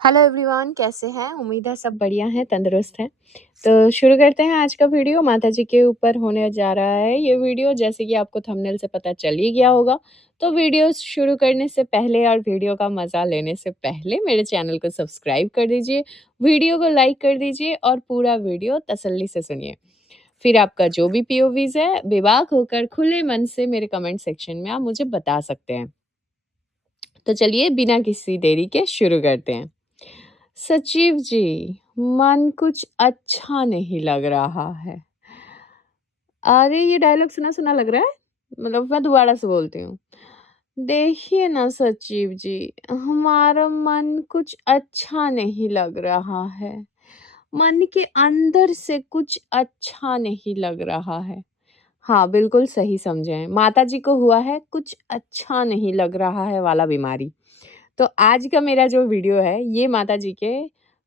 Hello everyone, कैसे हैं? उम्मीद है सब बढ़िया हैं, तंदुरुस्त हैं। तो शुरू करते हैं आज का वीडियो। माता जी के ऊपर होने जा रहा है ये वीडियो, जैसे कि आपको थंबनेल से पता चल ही गया होगा। तो वीडियो शुरू करने से पहले और वीडियो का मज़ा लेने से पहले मेरे चैनल को सब्सक्राइब कर दीजिए, वीडियो को लाइक कर दीजिए और पूरा वीडियो तसल्ली से सुनिए। फिर आपका जो भी पीओवीज़ है, बेबाक होकर खुले मन से मेरे कमेंट सेक्शन में आप मुझे बता सकते हैं। तो चलिए बिना किसी देरी के शुरू करते हैं। सचिव जी, मन कुछ अच्छा नहीं लग रहा है। अरे! ये डायलॉग सुना-सुना लग रहा है। मतलब मैं दोबारा से बोलती हूँ। देखिए ना सचिव जी, हमारा मन कुछ अच्छा नहीं लग रहा है। मन के अंदर से कुछ अच्छा नहीं लग रहा है। हाँ, बिल्कुल सही समझे हैं। माताजी को हुआ है कुछ अच्छा नहीं लग रहा है वाला बीमारी। तो आज का मेरा जो वीडियो है, ये माताजी के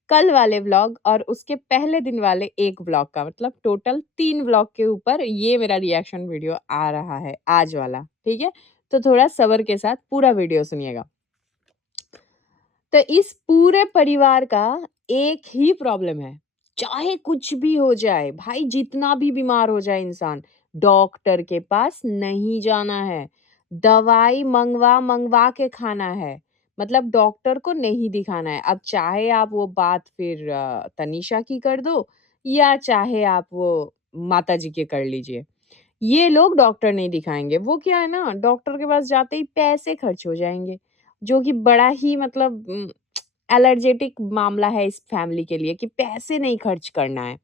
कल वाले व्लॉग और उसके पहले दिन वाले 1 व्लॉग का, मतलब टोटल 3 व्लॉग के ऊपर ये मेरा रिएक्शन वीडियो आ रहा है, आज वाला, ठीक है? तो थोड़ा सब्र के साथ पूरा वीडियो सुनिएगा। तो इस पूरे परिवार का एक ही प्रॉब्लम है, चाहे कुछ भी हो जाए, भाई जितना भी बीमार हो जाए इंसान, डॉक्टर के पास नहीं जाना है। दवाई मँगवा-मँगवा के खाना है। मतलब डॉक्टर को नहीं दिखाना है। अब चाहे आप वो बात फिर तनीषा की कर दो या चाहे आप वो माताजी के कर लीजिए। ये लोग डॉक्टर नहीं दिखाएँगे। वो क्या है ना, डॉक्टर के पास जाते ही पैसे खर्च हो जाएँगे, जो कि बड़ा ही मतलब एलर्जेटिक मामला है इस फैमिली के लिए कि पैसे नहीं खर्च करना है,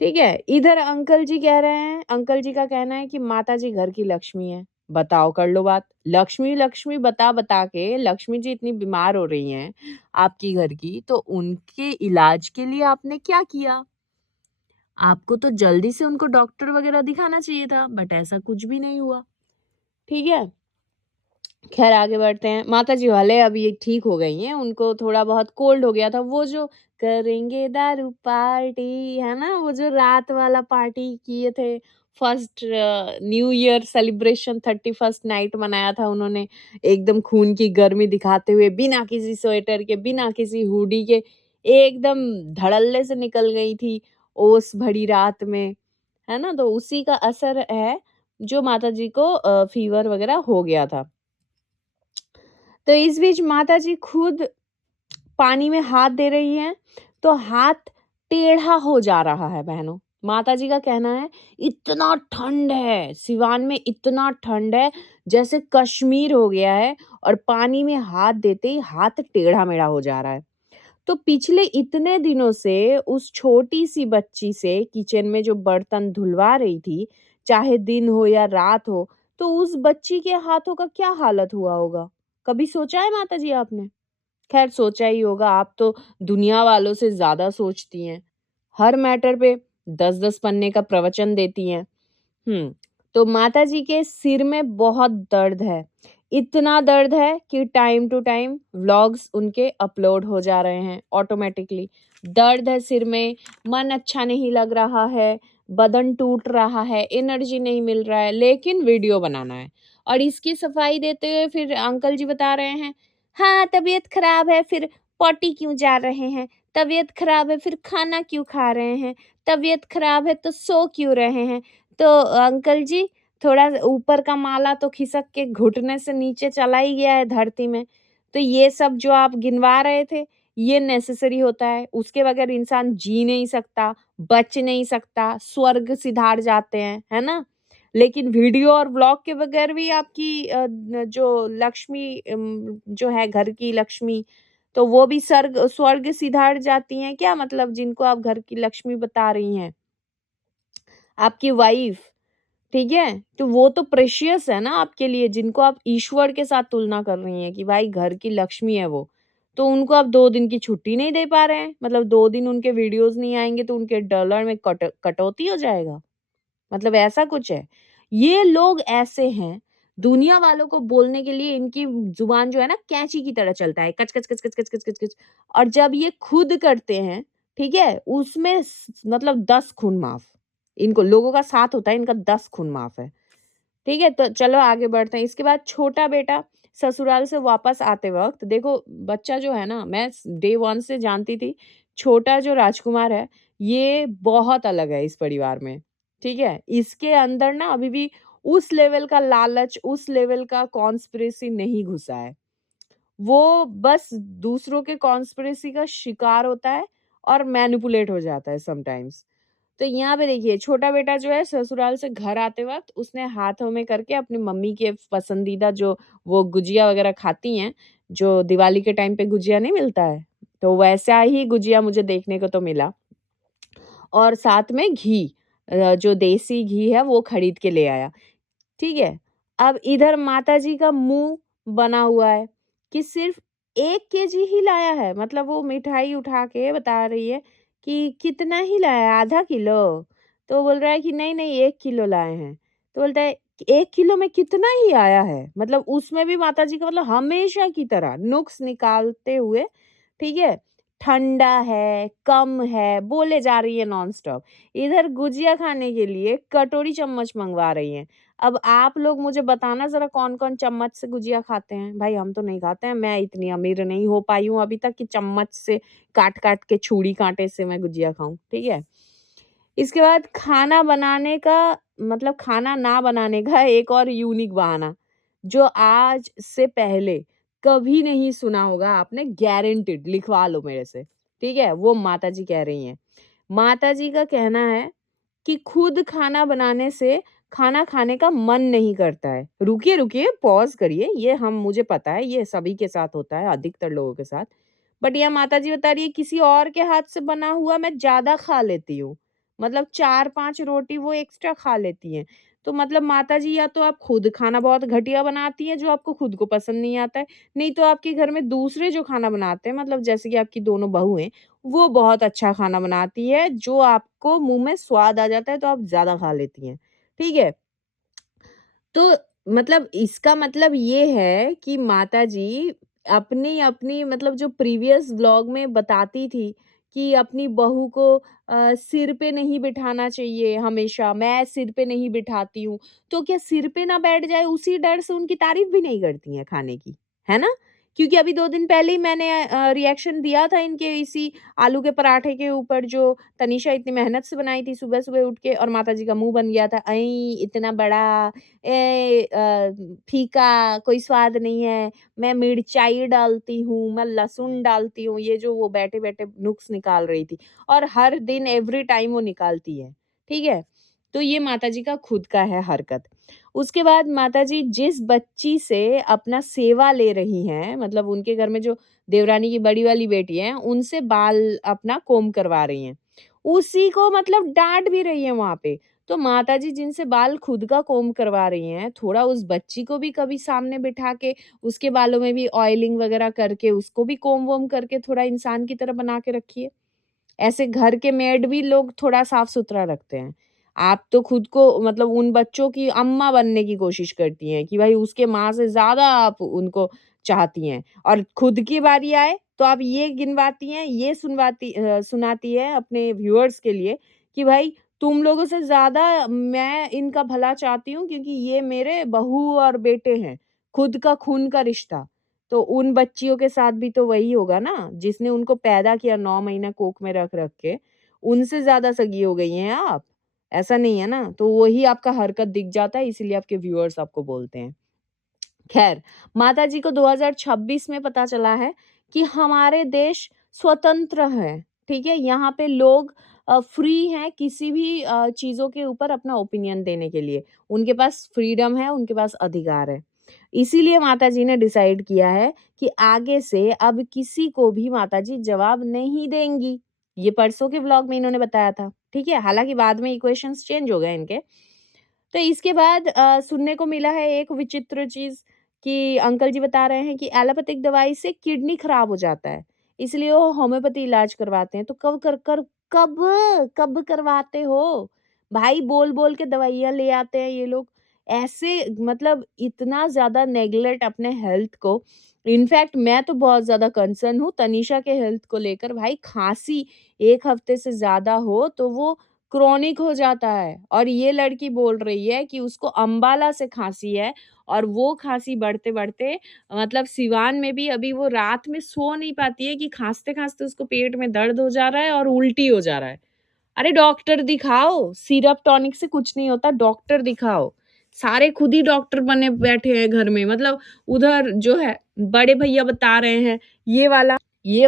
ठीक है? इधर अंकल जी कह रहे हैं, अंकल जी का कहना है कि माताजी घर की लक्ष्मी हैं। बताओ कर लो बात। लक्ष्मी, लक्ष्मी बता-बता के लक्ष्मी जी इतनी बीमार हो रही हैं आपकी घर की, तो उनके इलाज के लिए आपने क्या किया? आपको तो जल्दी से उनको डॉक्टर वगैरह दिखाना चाहिए था, बट ऐसा कुछ भी नहीं हुआ, ठीक है? खैर आगे बढ़ते हैं। माताजी भले अभी ठीक हो गई हैं, उनको थोड़ा बहुत कोल्ड हो गया था। वो जो करेंगे दारू पार्टी, है ना? वो जो रात वाला पार्टी किए थे, first new year celebration 31st night मनाया था उन्होंने, एकदम खून की गर्मी दिखाते हुए, बिना किसी स्वेटर के, बिना किसी हुडी के, एकदम धड़ल्ले से निकल गई थी, ओस भरी रात में, है ना? तो उसी का असर है, जो माताजी को फ़ीवर वगैरह हो गया था। तो इस बीच माताजी खुद पानी में हाथ दे रही हैं, तो हाथ टेढ़ा हो जा रहा है बहनों। माताजी का कहना है, इतना ठंड है, सिवान में इतना ठंड है, जैसे कश्मीर हो गया है और पानी में हाथ देते ही हाथ टेढ़ा-मेढ़ा हो जा रहा है। तो पिछले इतने दिनों से उस छोटी-सी बच्ची से किचन में जो बर्तन धुलवा रही थी, चाहे दिन हो या रात हो, तो उस बच्ची के हाथों का क्या हालत हुआ होगा? कभी सोचा है माताजी आपने? खैर सोचा ही होगा, आप तो दुनिया वालों से ज़्यादा सोचती हैं। हर मैटर पे 10-10 पन्ने का प्रवचन देती हैं। तो माताजी के सिर में बहुत दर्द है। इतना दर्द है कि टाइम टू टाइम व्लॉग्स उनके अपलोड हो जा रहे हैं ऑटोमैटिकली। दर्द है सिर में, मन अच्छा नहीं लग रहा है, बदन टूट रहा है, एनर्जी नहीं मिल रहा है, लेकिन वीडियो बनाना है। और इसकी सफाई देते हुए फिर अंकल जी बता रहे हैं, हाँ, तबीयत खराब है, फिर पॉटी क्यों जा रहे हैं? तबीयत खराब है, फिर खाना क्यों खा रहे हैं? तबीयत खराब है, तो सो क्यों रहे हैं? तो अंकल जी, थोड़ा ऊपर का माला तो खिसक के घुटने से नीचे चला ही गया है धरती में। तो ये सब जो आप गिनवा रहे थे, ये नेसेसरी होता है। उसके बगैर इंसान जी नहीं सकता, बच नहीं सकता, स्वर्ग सिधार जाते हैं, है ना? लेकिन वीडियो और व्लॉग के बगैर भी आपकी न जो लक्ष्मी जो है घर की लक्ष्मी, तो वो भी स्वर्ग सिधार जाती हैं क्या? मतलब जिनको आप घर की लक्ष्मी बता रही हैं, आपकी वाइफ। ठीक है? तो वो तो प्रेशियस है ना आपके लिए, जिनको आप ईश्वर के साथ तुलना कर रही हैं कि भाई घर की लक्ष्मी है वो। तो उनको आप 2 दिन की छुट्टी नहीं दे पा रहे हैं। मतलब 2 दिन उनके वीडियोज़ नहीं आएँगे तो उनके डॉलर में कटौती हो जाएगा। मतलब ऐसा कुछ है। ये लोग ऐसे हैं, दुनिया वालों को बोलने के लिए इनकी ज़ुबान जो है ना कैंची की तरह चलता है, कच, कच, कच, कच, कच, कच, कच, कच। और जब ये खुद करते हैं, ठीक है? उसमें मतलब 10 खून माफ़। इनको लोगों का साथ होता है, इनका 10 खून माफ़ है। ठीक है? तो चलो आगे बढ़ते हैं। इसके बाद छोटा बेटा ससुराल से वापस आते वक़्त देखो बच्चा जो है ना, मैं डे 1 से जानती थी, छोटा जो राजकुमार है, ये बहुत अलग है इस परिवार में, ठीक है? इसके अंदर ना अभी भी उस लेवल का लालच, उस लेवल का कॉन्स्पिरेसी नहीं घुसा है। वो बस दूसरों के कॉन्स्पिरेसी का शिकार होता है और मैनिपुलेट हो जाता है समटाइम्स। तो यहाँ पे देखिए छोटा बेटा जो है ससुराल से घर आते वक़्त उसने हाथों में करके अपनी मम्मी के पसंदीदा जो वो गुजिया वग़ैरह खाती हैं, जो दिवाली के टाइम पे गुजिया नहीं मिलता है, तो वैसा ही गुजिया मुझे देखने को तो मिला। और साथ में घी जो देसी घी है वो खरीद के ले आया। ठीक है? अब इधर माताजी का मुँह बना हुआ है कि सिर्फ़ 1 केजी ही लाया है। मतलब वो मिठाई उठा के बता रही है कि कितना ही लाया है, आधा किलो? तो वो बोल रहा है कि नहीं-नहीं 1 किलो लाए हैं। तो बोलता है 1 किलो में कितना ही आया है? मतलब उसमें भी माताजी का मतलब हमेशा की तरह नुक्स निकालते हुए, ठीक है? ठंडा है, कम है, बोले जा रही है नॉन स्टॉप। इधर गुजिया खाने के लिए कटोरी चम्मच मँगवा रही हैं। अब आप लोग मुझे बताना ज़रा कौन-कौन चम्मच से गुजिया खाते हैं? भाई हम तो नहीं खाते हैं, मैं इतनी अमीर नहीं हो पाई हूँ अभी तक कि चम्मच से काट-काट के छुरी काँटे से मैं गुजिया खाऊँ, ठीक है? इसके बाद खाना बनाने का मतलब खाना ना बनाने का एक और यूनिक बहाना, जो आज से पहले कभी नहीं सुना होगा आपने गारंटीड लिखवा लो मेरे से, ठीक है? वो माताजी कह रही हैं। माताजी का कहना है कि खुद खाना बनाने से खाना खाने का मन नहीं करता है। रुकिए, रुकिए, पॉज़ करिए, ये हम मुझे पता है, ये सभी के साथ होता है, अधिकतर लोगों के साथ। बट यहाँ माताजी बता रही है किसी और के हाथ से बना हुआ मैं ज़्यादा खा लेती हूँ। मतलब 4-5 रोटी वो एक्स्ट्रा खा लेती हैं। तो मतलब माताजी या तो आप खुद खाना बहुत घटिया बनाती हैं जो आपको खुद को पसंद नहीं आता है, नहीं तो आपके घर में दूसरे जो खाना बनाते हैं मतलब जैसे कि आपकी दोनों बहू हैं, वो बहुत अच्छा खाना बनाती है, जो आपको मुँह में स्वाद आ जाता है तो आप ज़्यादा खा लेती हैं। ठीक है? तो मतलब इसका मतलब ये है कि माताजी अपनी मतलब जो प्रीवियस व्लॉग में बताती थी कि अपनी बहू को सिर पे नहीं बिठाना चाहिए हमेशा, मैं सिर पे नहीं बिठाती हूँ। तो क्या सिर पे ना बैठ जाए उसी डर से उनकी तारीफ़ भी नहीं करती हैं खाने की, है ना? क्योंकि अभी 2 दिन पहले ही मैंने रिएक्शन दिया था इनके इसी आलू के पराठे के ऊपर जो तनीषा इतनी मेहनत से बनाई थी सुबह-सुबह उठ के और माताजी का मुँह बन गया था, अई इतना बड़ा फीका, कोई स्वाद नहीं है, मैं मिर्चाई डालती हूँ, मैं लहसुन डालती हूँ, ये जो वो बैठे-बैठे नुक्स निकाल रही थी और हर दिन एवरी टाइम वो निकालती है, ठीक है? तो ये माताजी का खुद का है हरकत। उसके बाद माताजी जिस बच्ची से अपना सेवा ले रही हैं, मतलब उनके घर में जो देवरानी की बड़ी वाली बेटी है, उनसे बाल अपना कोम्ब करवा रही हैं, उसी को मतलब डाँट भी रही हैं वहाँ पे। तो माताजी जिनसे बाल खुद का कोम्ब करवा रही हैं, थोड़ा उस बच्ची को भी कभी सामने बिठा के उसके बालों में भी ऑयलिंग वगैरह करके उसको भी कोम्ब-वोम्ब करके थोड़ा इंसान की तरह बना के रखिए। ऐसे घर के मेड भी लोग थोड़ा साफ-सुथरा रखते हैं। आप तो खुद को मतलब उन बच्चों की अम्मा बनने की कोशिश करती हैं कि भाई उसके माँ से ज़्यादा आप उनको चाहती हैं और खुद की बारी आए तो आप ये गिनवाती हैं, ये सुनाती हैं अपने व्यूअर्स के लिए कि भाई तुम लोगों से ज़्यादा मैं इनका भला चाहती हूँ क्योंकि ये मेरे बहू और बेटे हैं, खुद का खून का रिश्ता। तो उन बच्चियों के साथ भी तो वही होगा ना, जिसने उनको पैदा किया 9 महीना कोख में रख-रख के, उनसे ज़्यादा सगी हो गई हैं आप। ऐसा नहीं है ना? तो वही आपका हरकत दिख जाता है इसीलिए आपके व्यूअर्स आपको बोलते हैं। ख़ैर, माताजी को 2026 में पता चला है कि हमारे देश स्वतंत्र है, ठीक है? यहाँ पे लोग फ्री हैं किसी भी चीज़ों के ऊपर अपना ओपिनियन देने के लिए। उनके पास फ्रीडम है, उनके पास अधिकार है। इसीलिए माताजी ने डिसाइड किया है कि आगे से अब किसी को भी माताजी जवाब नहीं देंगी। ये परसों के व्लॉग में इन्होंने बताया था, ठीक है? हालाँकि बाद में इक्वेशंस चेंज हो गए इनके। तो इसके बाद सुनने को मिला है एक विचित्र चीज़ कि अंकल जी बता रहे हैं कि एलोपैथिक दवाई से किडनी खराब हो जाता है, इसलिए वो होम्योपैथी इलाज करवाते हैं। तो कब कब करवाते हो? भाई बोल-बोल के दवाइयाँ ले आते हैं ये लोग। ऐसे मतलब इतना ज़्यादा नेग्लेक्ट अपने हेल्थ को इनफैक्ट मैं तो बहुत ज़्यादा कंसर्न हूँ तनीषा के हेल्थ को लेकर। भाई खाँसी 1 हफ्ते से ज़्यादा हो तो वो क्रॉनिक हो जाता है और ये लड़की बोल रही है कि उसको अम्बाला से खाँसी है और वो खाँसी बढ़ते-बढ़ते मतलब सिवान में भी अभी वो रात में सो नहीं पाती है कि खाँसते-खाँसते उसको पेट में दर्द हो जा रहा है और उल्टी हो जा रहा है। अरे डॉक्टर दिखाओ, सिरप टॉनिक से कुछ नहीं होता, डॉक्टर दिखाओ। सारे खुद ही डॉक्टर बने बैठे हैं घर में, मतलब उधर जो है बड़े भैया बता रहे हैं, ये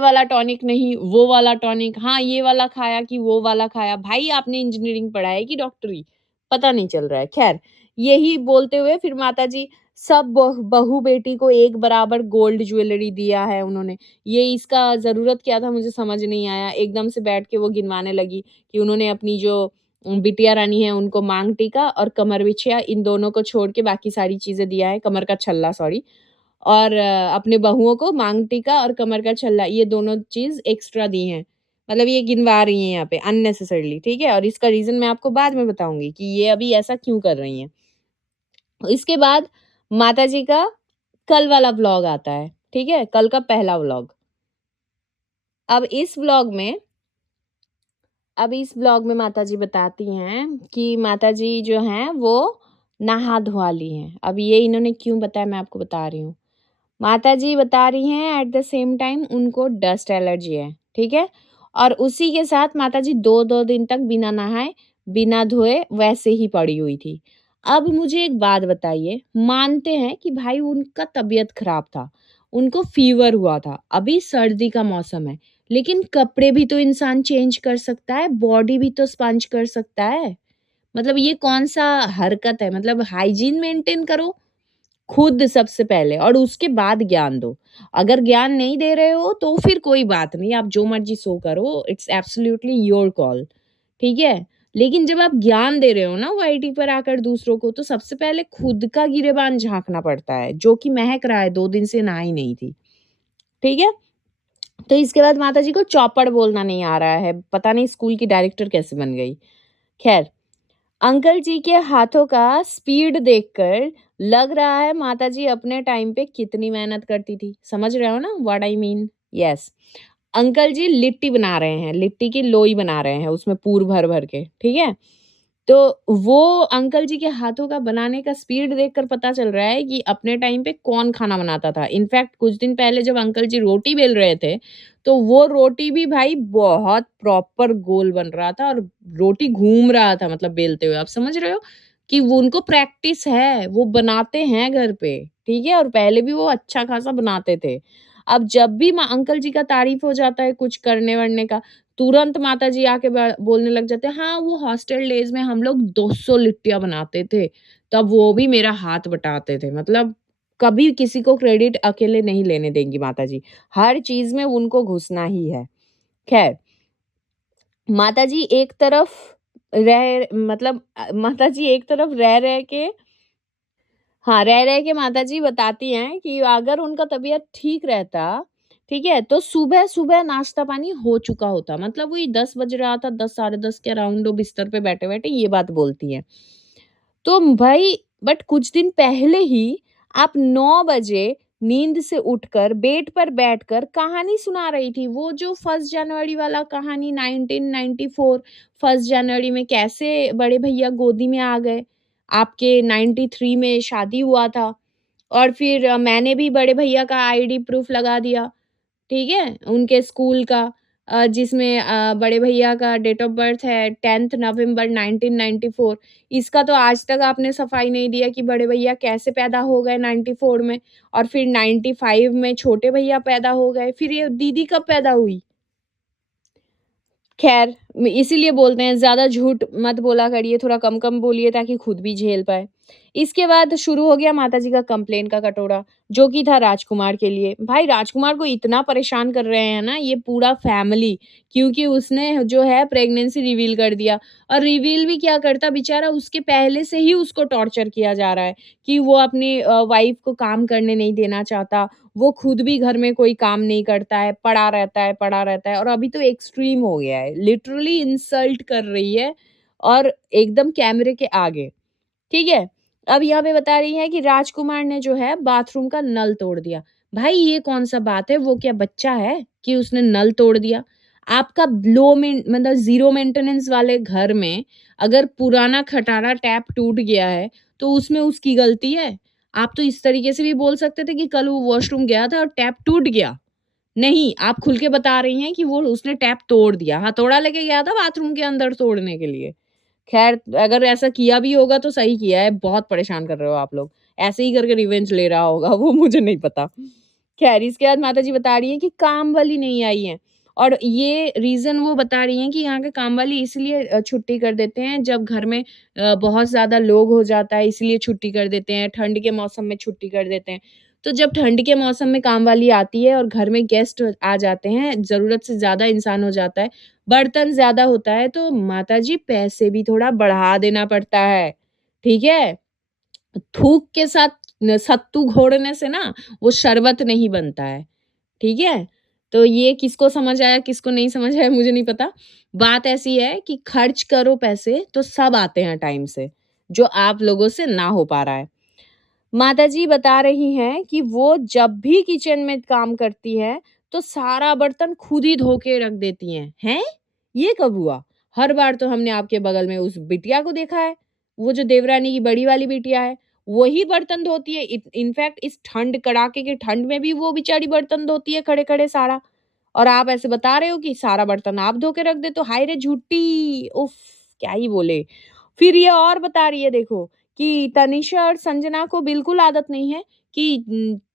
वाला टॉनिक नहीं, वो वाला टॉनिक, हाँ, ये वाला खाया कि वो वाला खाया। भाई आपने इंजीनियरिंग पढ़ा है कि डॉक्टरी? पता नहीं चल रहा है। ख़ैर, यही बोलते हुए फिर माताजी सब बहू-बेटी को एक बराबर गोल्ड ज्वेलरी दिया है उन्होंने। ये इसका ज़रूरत क्या था मुझे समझ नहीं आया। एकदम से बैठ के वो गिनवाने लगी कि उन्होंने अपनी जो बिटिया रानी है उनको माँग टीका और कमर बिछिया इन दोनों को छोड़ के बाकी सारी चीज़ें दिया है, कमर का छल्ला सॉरी। और अपने बहुओं को माँग टीका और कमर का छल्ला ये दोनों चीज़ एक्स्ट्रा दी हैं। मतलब ये गिनवा रही हैं यहाँ पे अननेसेसरीली, ठीक है? और इसका रीज़न मैं आपको बाद में बताऊँगी कि ये अभी ऐसा क्यों कर रही हैं। इसके बाद माताजी का कल वाला व्लॉग आता है, ठीक है? कल का पहला व्लॉग। अब इस व्लॉग में अब इस व्लॉग में माताजी बताती हैं कि माताजी जो हैं वो नहा-धुआ ली हैं। अब ये इन्होंने क्यों बताया मैं आपको बता रही हूँ। माताजी बता रही हैं एट द सेम टाइम उनको डस्ट एलर्जी है, ठीक है? और उसी के साथ माताजी 2-2 दिन तक बिना नहाए, बिना धोए वैसे ही पड़ी हुई थी। अब मुझे एक बात बताइए, मानते हैं कि भाई उनका तबीयत खराब था, उनको फ़ीवर हुआ था, अभी सर्दी का मौसम है, लेकिन कपड़े भी तो इंसान चेंज कर सकता है, बॉडी भी तो स्पंज कर सकता है। मतलब ये कौन-सा हरकत है? मतलब हाइजीन मेंटेन करो। खुद सबसे पहले और उसके बाद ज्ञान दो। अगर ज्ञान नहीं दे रहे हो तो फिर कोई बात नहीं, आप जो मर्ज़ी सो करो, इट्स एब्सोल्यूटली योर कॉल, ठीक है? लेकिन जब आप ज्ञान दे रहे हो ना वाईटी पर आकर दूसरों को, तो सबसे पहले खुद का गिरेबान झाँकना पड़ता है, जो कि महक रहा है, 2 दिन से नहा ही नहीं थी, ठीक है? तो इसके बाद माताजी को चौपड़ बोलना नहीं आ रहा है, पता नहीं स्कूल की डायरेक्टर कैसे बन गई। ख़ैर अंकल जी के हाथों का स्पीड देखकर लग रहा है माताजी अपने टाइम पे कितनी मेहनत करती थी। समझ रहे हो ना what I mean? Yes. Uncle ji litti बना रहे हैं, लिट्टी की लोई बना रहे हैं उसमें पूर भर-भर के, ठीक है? तो वो अंकल जी के हाथों का बनाने का स्पीड देखकर पता चल रहा है कि अपने टाइम पे कौन खाना बनाता था। इनफैक्ट कुछ दिन पहले जब अंकल जी रोटी बेल रहे थे, तो वो रोटी भी भाई बहुत प्रॉपर गोल बन रहा था और रोटी घूम रहा था मतलब बेलते हुए। आप समझ रहे हो कि वो उनको प्रैक्टिस है, वो बनाते हैं घर पे, ठीक है? और पहले भी वो अच्छा खासा बनाते थे। अब जब भी माँ अंकल जी का तारीफ हो जाता है कुछ करने-वरने का, तुरंत माताजी आके बोलने लग जाते हैं, हाँ, वो हॉस्टल डेज़ में हम लोग 200 लिट्टियाँ बनाते थे, तब वो भी मेरा हाथ बटाते थे। मतलब कभी किसी को क्रेडिट अकेले नहीं लेने देंगी माताजी, हर चीज़ में उनको घुसना ही है। ख़ैर, माताजी एक तरफ माताजी एक तरफ रह-रह के हाँ, रह-रह के माताजी बताती हैं कि अगर उनका तबीयत ठीक रहता, ठीक है? तो सुबह-सुबह नाश्ता-पानी हो चुका होता। मतलब वही 10 बज रहा था, 10 साढ़े 10 के अराउंड वो बिस्तर पे बैठे-बैठे ये बात बोलती हैं। तो भाई बट कुछ दिन पहले ही आप 9 बजे नींद से उठकर बेड पर बैठकर कहानी सुना रही थी। वो जो फर्स्ट जनवरी वाला कहानी 1994 फर्स्ट जनवरी में कैसे बड़े भैया गोदी में आ गए। आपके 93 में शादी हुआ था और फिर मैंने भी बड़े भैया का आईडी प्रूफ लगा दिया। ठीक है? उनके स्कूल का जिसमें बड़े भैया का डेट ऑफ बर्थ है 10th नवंबर 1994 इसका तो आज तक आपने सफाई नहीं दिया कि बड़े भैया कैसे पैदा हो गए 94 में और फिर 95 में छोटे भैया पैदा हो गए, फिर ये दीदी कब पैदा हुई? खैर इसीलिए बोलते हैं ज़्यादा झूठ मत बोला करिए, थोड़ा कम-कम बोलिए ताकि खुद भी झेल पाएँ। इसके बाद शुरू हो गया माताजी का कंप्लेन का कटोरा, जो कि था राजकुमार के लिए। भाई राजकुमार को इतना परेशान कर रहे हैं ना ये पूरा फैमिली क्योंकि उसने जो है प्रेगनेंसी रिवील कर दिया और रिवील भी क्या करता बेचारा उसके पहले से ही उसको टॉर्चर किया जा रहा है कि वो अपनी वाइफ़ को काम करने नहीं देना चाहता, वो खुद भी घर में कोई काम नहीं करता है, पड़ा रहता है और अभी तो एक्सट्रीम हो गया है। लिटरली इंसल्ट कर रही है और एकदम कैमरे के आगे, ठीक है? अब यहाँ पे बता रही है कि राजकुमार ने जो है बाथरूम का नल तोड़ दिया। भाई ये कौन-सा बात है? वो क्या बच्चा है कि उसने नल तोड़ दिया? आपका लो मेन मतलब ज़ीरो मेंटेनेंस वाले घर में अगर पुराना खटारा टैप टूट गया है, तो उसमें उसकी गलती है? आप तो इस तरीके से भी बोल सकते थे कि कल वो वॉशरूम गया था और टैप टूट गया। नहीं, आप खुल के बता रही हैं कि वो उसने टैप तोड़ दिया। हथौड़ा लेके गया था बाथरूम के अंदर तोड़ने के लिए। ख़ैर अगर ऐसा किया भी होगा तो सही किया है, बहुत परेशान कर रहे हो आप लोग। ऐसे ही करके रिवेंज ले रहा होगा वो मुझे नहीं पता। ख़ैर इसके बाद माताजी बता रही हैं कि काम वाली नहीं आई है और ये रीज़न वो बता रही हैं कि यहाँ के काम वाली इसलिए छुट्टी कर देते हैं जब घर में बहुत ज़्यादा लोग हो जाता है इसलिए छुट्टी कर देते हैं, ठंड के मौसम में छुट्टी कर देते हैं। तो जब ठंड के मौसम में काम वाली आती है और घर में गेस्ट आ जाते हैं, ज़रूरत से ज़्यादा इंसान हो जाता है, बर्तन ज़्यादा होता है तो माताजी पैसे भी थोड़ा बढ़ा देना पड़ता है, ठीक है? थूक के साथ सत्तू घोरने से ना वो शरबत नहीं बनता है, ठीक है? तो ये किसको समझ आया, किसको नहीं समझ आया मुझे नहीं पता। बात ऐसी है कि खर्च करो पैसे तो सब आते हैं टाइम से, जो आप लोगों से ना हो पा रहा है। माताजी बता रही हैं कि वो जब भी किचन में काम करती हैं, तो सारा बर्तन खुद ही धो के रख देती हैं। हैं? ये कब हुआ? हर बार तो हमने आपके बगल में उस बिटिया को देखा है, वो जो देवरानी की बड़ी वाली बिटिया है, वही बर्तन धोती है। इनफैक्ट इस ठंड कड़ाके की ठंड में भी वो बेचारी बर्तन धोती है खड़े-खड़े सारा। और आप ऐसे बता रहे हो कि सारा बर्तन आप धो के रख देते हो। हाय रे झूठी! उफ़! क्या ही बोले। फिर ये और बता रही है देखो कि तनिषा और संजना को बिल्कुल आदत नहीं है कि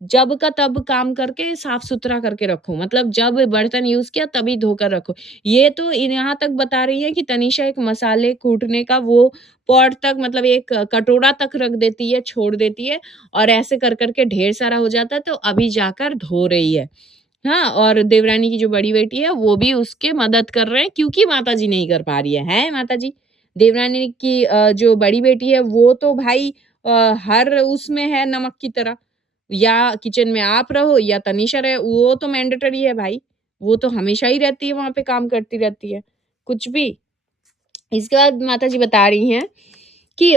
जब का तब काम करके साफ-सुथरा करके रखो। मतलब जब बर्तन यूज़ किया तभी धोकर रखो। ये तो यहाँ तक बता रही है कि तनिषा एक मसाले कूटने का वो पॉट तक मतलब एक कटोरा तक रख देती है, छोड़ देती है और ऐसे कर के ढेर सारा हो जाता है तो अभी जाकर धो रही है। हाँ, और देवरानी की जो बड़ी बेटी है वो भी उसके मदद कर रहे हैं क्योंकि माताजी नहीं कर पा रही है। हैं माताजी? देवरानी की जो बड़ी बेटी है वो तो भाई हर उसमें है नमक की तरह। या किचन में आप रहो या तनीषा रहे, वो तो मैंडेटरी है भाई। वो तो हमेशा ही रहती है वहाँ पे काम करती रहती है। कुछ भी। इसके बाद माताजी बता रही हैं कि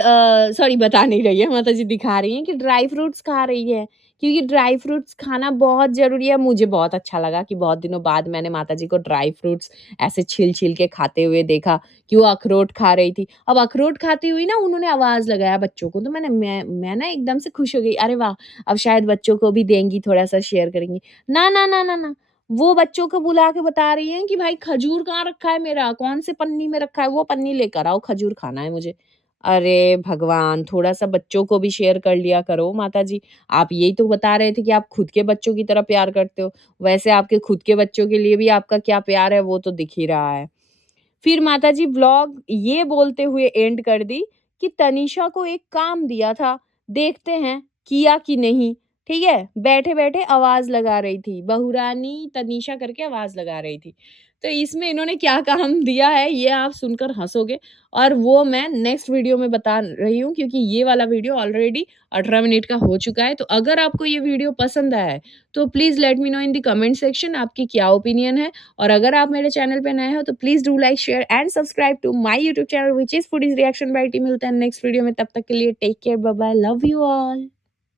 सॉरी बता नहीं रही है, माताजी दिखा रही हैं कि ड्राई फ्रूट्स खा रही है, क्योंकि ड्राई फ्रूट्स खाना बहुत ज़रूरी है। मुझे बहुत अच्छा लगा कि बहुत दिनों बाद मैंने माताजी को ड्राई फ्रूट्स ऐसे छील-छील के खाते हुए देखा कि वो अखरोट खा रही थी। अब अखरोट खाती हुई ना उन्होंने आवाज़ लगाया बच्चों को, तो मैं ना एकदम से खुश हो गई, अरे वाह! अब शायद बच्चों को भी देंगी, थोड़ा-सा शेयर करेंगी। ना, ना, ना, ना, ना, वो बच्चों को बुला के बता रही हैं कि भाई खजूर कहाँ रखा है मेरा? कौन से पन्नी में रखा है? वो पन्नी लेकर आओ, खजूर खाना है मुझे। अरे भगवान! थोड़ा-सा बच्चों को भी शेयर कर लिया करो माताजी। आप यही तो बता रहे थे कि आप खुद के बच्चों की तरह प्यार करते हो। वैसे आपके खुद के बच्चों के लिए भी आपका क्या प्यार है वो तो दिख ही रहा है। फिर माताजी व्लॉग ये बोलते हुए एंड कर दी कि तनीषा को एक काम दिया था, देखते हैं किया कि नहीं, ठीक है? बैठे-बैठे आवाज़ लगा रही थी, बहुरानी तनीषा करके आवाज़ लगा रही थी। तो इसमें इन्होंने क्या काम दिया है ये आप सुनकर हँसोगे और वो मैं नेक्स्ट वीडियो में बता रही हूँ क्योंकि ये वाला वीडियो ऑलरेडी 18 मिनट का हो चुका है। तो अगर आपको ये वीडियो पसंद आया है, तो please let me know in the comment section आपकी क्या ओपिनियन है और अगर आप मेरे चैनल पे नए हो तो please do like, share and subscribe to my YouTube channel which is foodies reaction by T. मिलते हैं नेक्स्ट वीडियो में, तब तक के लिए take care, bye bye, love you all.